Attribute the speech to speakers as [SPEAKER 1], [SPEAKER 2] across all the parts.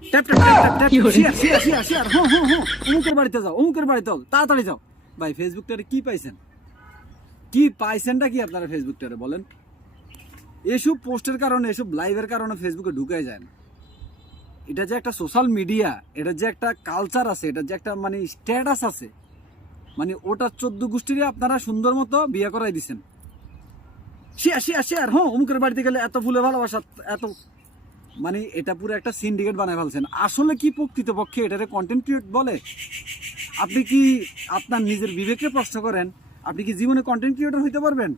[SPEAKER 1] Tap tap tap tap share share share share হ্যাঁ হ্যাঁ হ্যাঁ। অমুকের বাড়িতে যাও অমুকের বাড়িতে যাও। তাড়াতাড়ি যাও। ভাই ফেসবুকটারে কি পাইছেন? কি পাইছেনটা কি আপনারা ফেসবুকটারে বলেন? এসব পোস্টের কারণে এসব লাইভের কারণে ফেসবুকে ঢুকাই যায় না। এটা যে একটা সোশ্যাল মিডিয়া এটা যে একটা কালচার আছে এটা যে একটা মানে স্ট্যাটাস আছে মানে ওটা চোদ্দ গোষ্ঠীরে আপনারা সুন্দর মতো বিয়ে করাই দিছেন। শেয়ার শেয়ার শেয়ার হ্যাঁ অমুকের বাড়িতে গেলে এত ফুলে ভালোবাসা এত মানে এটা পুরো একটা সিন্ডিকেট বানায় ফেলছেন। আসলে কি প্রকৃতপক্ষে এটারে কন্টেন্ট ক্রিয়েট বলে? আপনি কি আপনার নিজের বিবেকে প্রশ্ন করেন? আপনি কি জীবনে কন্টেন্ট ক্রিয়েটর হইতে পারবেন?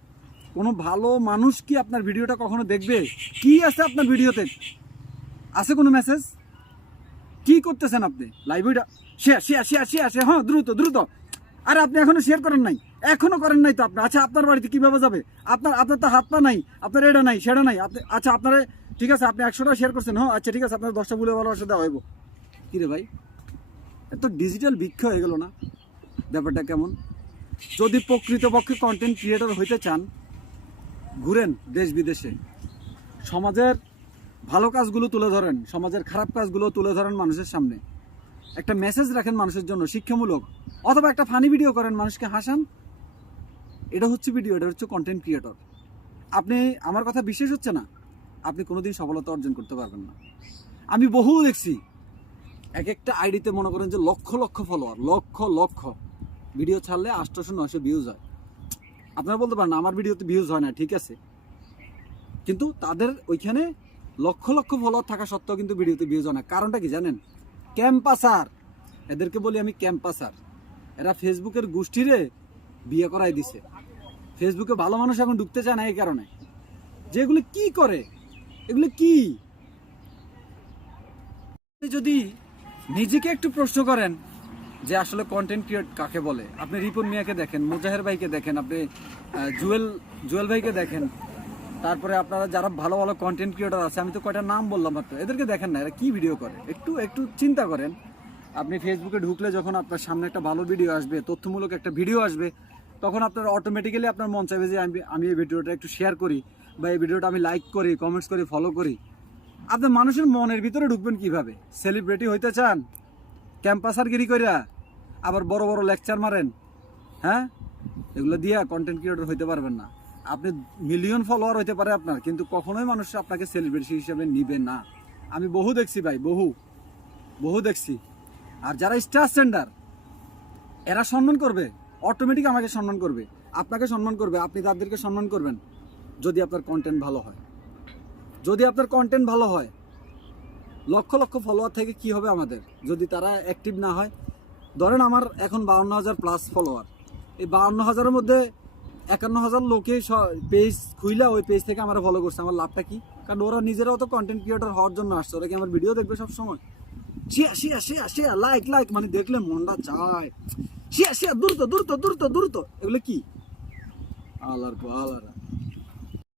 [SPEAKER 1] কোনো ভালো মানুষ কি আপনার ভিডিওটা কখনো দেখবে? কি আছে আপনার ভিডিওতে? আছে কোনো মেসেজ কি করতেছেন আপনি? লাইভ ওইটা share share share share share হ্যাঁ দ্রুত দ্রুত। আরে আপনি এখনও শেয়ার করেন নাই। এখনও করেন নাই তো আপনি। আচ্ছা আপনার বাড়িতে কীভাবে যাবে? আপনার আপনার তো হাত পা নাই, আপনার এটা নাই সেটা নাই। আপনি আচ্ছা আপনার ঠিক আছে, আপনি একশোটা শেয়ার করছেন হ্যাঁ? আচ্ছা ঠিক আছে, আপনার দশটা বলে ভালোবাসা দেওয়া হইব। কি রে ভাই? এত ডিজিটাল ভিক্ষ হয়ে গেল না? ব্যাপারটা কেমন? যদি প্রকৃতপক্ষে কন্টেন্ট ক্রিয়েটর হইতে চান, ঘুরেন দেশ বিদেশে। সমাজের ভালো কাজগুলো তুলে ধরেন, সমাজের খারাপ কাজগুলো তুলে ধরেন মানুষের সামনে। একটা মেসেজ রাখেন মানুষের জন্য, শিক্ষামূলক। অথবা একটা ফানি ভিডিও করেন, মানুষকে হাসান। এটা হচ্ছে ভিডিও এটা হচ্ছে কন্টেন্ট ক্রিয়েটর আপনি, আমার কথা বিশেষ হচ্ছে না? আপনি কোনোদিন সফলতা অর্জন করতে পারবেন না। আমি বহু দেখছি এক একটা আইডিতে মনে করেন যে লক্ষ লক্ষ ফলোয়ার লক্ষ লক্ষ। ভিডিও ছাড়লে আটশোশো নয়শো ভিউজ হয়। আপনারা বলতে পারেন, আমার ভিডিওতে ভিউজ হয় না, ঠিক আছে। কিন্তু তাদের ওইখানে লক্ষ লক্ষ ফলোয়ার থাকা সত্ত্বেও কিন্তু ভিডিওতে ভিউজ হয় না। কারণটা কি জানেন? ক্যাম্পাসার এদেরকে বলি আমি ক্যাম্পাসার এরা ফেসবুকের গোষ্ঠীরে বিয়ে করাই দিছে। ফেসবুকে ভালো মানুষ এখন ঢুকতে চায় না এই কারণে। যে এগুলো কি করে? এগুলো কি? যদি নিজেকে একটু প্রশ্ন করেন যে আসলে কন্টেন্ট ক্রিয়েট কাকে বলে? আপনি রিপন মিয়াকে দেখেন, মুজাহের ভাইকে দেখেন, আপনি জুয়েল জুয়েল ভাইকে দেখেন, তারপরে আপনারা যারা ভালো ভালো কন্টেন্ট ক্রিয়েটর আছে, আমি তো কয়টা নাম বললাম মাত্র এদেরকে দেখেন না, এরা কি ভিডিও করে? একটু একটু চিন্তা করেন। আপনি ফেসবুকে ঢুকলে যখন আপনার সামনে একটা ভালো ভিডিও আসবে, তথ্যমূলক একটা ভিডিও আসবে, তখন আপনার অটোমেটিক্যালি আপনার মন চাইবে যে আমি আমি এই ভিডিওটা একটু শেয়ার করি। বা এই ভিডিওটা আমি লাইক করি কমেন্টস করি ফলো করি। আপনি মানুষের মনের ভিতরে ঢুকবেন কীভাবে? সেলিব্রিটি হইতে চান ক্যাম্পাসার গিরি কইরা, আবার বড় বড় লেকচার মারেন হ্যাঁ? এগুলো দিয়া কন্টেন্ট ক্রিয়েটর হইতে পারবেন না। আপনি মিলিয়ন ফলোয়ার হইতে পারে আপনার, কিন্তু কখনোই মানুষ আপনাকে সেলিব্রিটি হিসেবে নিবে না। আমি বহু দেখছি ভাই, বহু বহু দেখছি। আর যারা স্টার সেন্ডার এরা সম্মান করবে অটোমেটিক আমাকে সম্মান করবে। আপনাকে সম্মান করবে, আপনি তাদেরকে সম্মান করবেন। যদি আপনার কন্টেন্ট ভালো হয়। যদি আপনার কন্টেন্ট ভালো হয়, লক্ষ লক্ষ ফলোয়ার থেকে কি হবে আমাদের? যদি তারা অ্যাক্টিভ না হয়, ধরেন আমার এখন বাউন্ন হাজার প্লাস ফলোয়ার এই বাউন্ন হাজারের মধ্যে একান্ন হাজার লোকে পেজ খুইলা ওই পেজ থেকে আমার ফলো করছে। আমার লাভটা কি? কারণ ওরা নিজেরাও তো কন্টেন্ট ক্রিয়েটার হওয়ার জন্য আসছে। ওরা কি আমার ভিডিও দেখবে সব সময় share share share share like like মানে দেখলে মনটা চায়। শেয়ার শেয়ার, দ্রুত দ্রুত দ্রুত দ্রুত। এগুলো কি? আলার আলার।